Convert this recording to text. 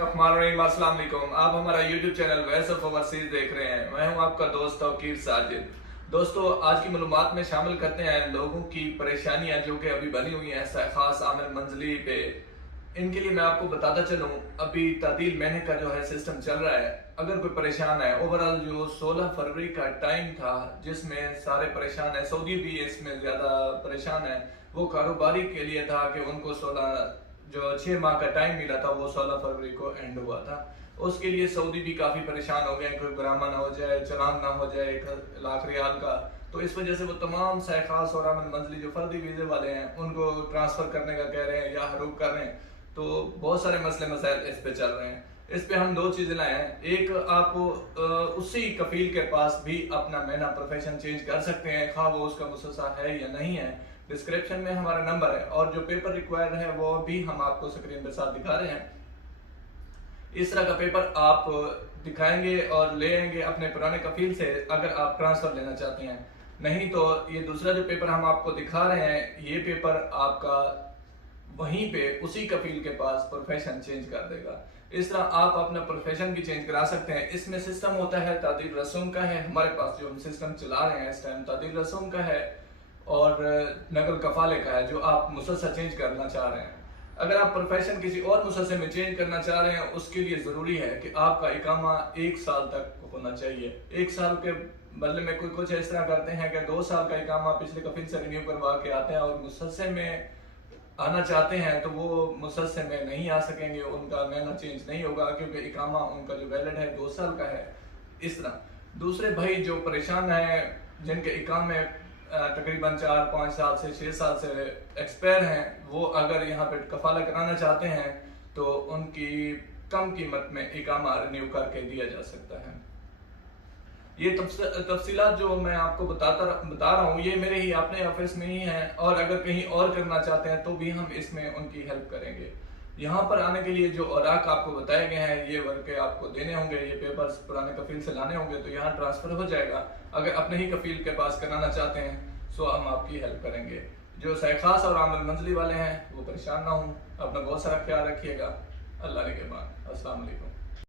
अस्सलाम वालेकुम। आप हमारा YouTube channel voice of overseas देख रहे हैं। मैं हूं आपका दोस्त तौकीर साजिद। दोस्तों, आज की मालूमात में शामिल करते हैं लोगों की परेशानियां जो कि अभी बनी हुई हैं खास आमिर मंजली पे। इनके लिए मैं आपको बताता चलूं, अभी तातील महीने का जो है सिस्टम चल रहा है। अगर कोई परेशान है, ओवरऑल जो 16 फरवरी का टाइम था जिसमें सारे परेशान है, सऊदी भी इसमें ज्यादा परेशान है। वो कारोबारी के लिए था कि उनको 6 माह का टाइम मिला था, वो 16 फरवरी को एंड हुआ था। उसके लिए सऊदी भी काफी परेशान हो गए, कोई ग्रामा ना हो जाए, चलान ना हो जाए 1 लाख रियाल का। तो इस वजह से वो तमाम खास और आमिर मंजली जो फर्दी वीजे वाले हैं उनको ट्रांसफर करने का कह रहे हैं या हरूक कर रहे हैं। तो बहुत सारे मसले मसाइल इस पे चल रहे हैं। इस पे हम 2 चीजें लाए हैं। एक, आप उसी कफील के पास भी अपना महीना प्रोफेशन चेंज कर सकते हैं, खा वो उसका मुसलसल है या नहीं है। डिस्क्रिप्शन में हमारा नंबर है और जो पेपर रिक्वायर्ड है वो भी हम आपको स्क्रीन पे साथ दिखा रहे हैं। इस तरह का पेपर आप दिखाएंगे और ले आएंगे अपने पुराने कफील से अगर आप ट्रांसफर लेना चाहते हैं। नहीं तो ये दूसरा जो पेपर हम आपको दिखा रहे हैं, ये पेपर आपका वहीं पे उसी कफील के पास प्रोफेशन चेंज कर देगा। इस तरह आप अपना प्रोफेशन भी चेंज करा सकते हैं। इसमें सिस्टम होता है तादील रसूम का है। हमारे पास जो हम सिस्टम चला रहे हैं इस टाइम तादील रसूम का है और नकल कफाले का है, जो आप मुसलसल चेंज करना चाह रहे हैं। अगर आप प्रोफेशन किसी और मुसलसल में चेंज करना चाह रहे हैं, उसके लिए ज़रूरी है कि आपका इकामा 1 साल तक होना चाहिए। 1 साल के बदले में कुछ इस तरह करते हैं कि 2 साल का इकामा पिछले कफील से रिन्यू करवा के आते हैं और मुसलसल में आना चाहते हैं तो वो मुसलसल में नहीं आ सकेंगे, उनका महीना चेंज नहीं होगा क्योंकि इकामा उनका जो वैलिड है 2 साल का है। इस तरह दूसरे भाई जो परेशान हैं, जिनके इकामे तकरीबन 4-5 साल से 6 साल से एक्सपायर हैं, वो अगर यहाँ पे कफाला कराना चाहते हैं तो उनकी कम कीमत में इकामा रिन्यू करके दिया जा सकता है। ये तफसीलात जो मैं आपको बता रहा हूँ, ये मेरे ही अपने ऑफिस में ही हैं और अगर कहीं और करना चाहते हैं तो भी हम इसमें उनकी हेल्प करेंगे। यहाँ पर आने के लिए जो औराक आपको बताए गए हैं, ये वर्क आपको देने होंगे, ये पेपर्स पुराने कफील से लाने होंगे तो यहाँ ट्रांसफर हो जाएगा। अगर अपने ही कफील के पास कराना चाहते हैं तो हम आपकी हेल्प करेंगे। जो खास और आमिर मंजली वाले हैं वो परेशान ना हो। अपना बहुत सारा ख्याल रखिएगा। अल्लाह के बाद। अस्सलाम वालेकुम।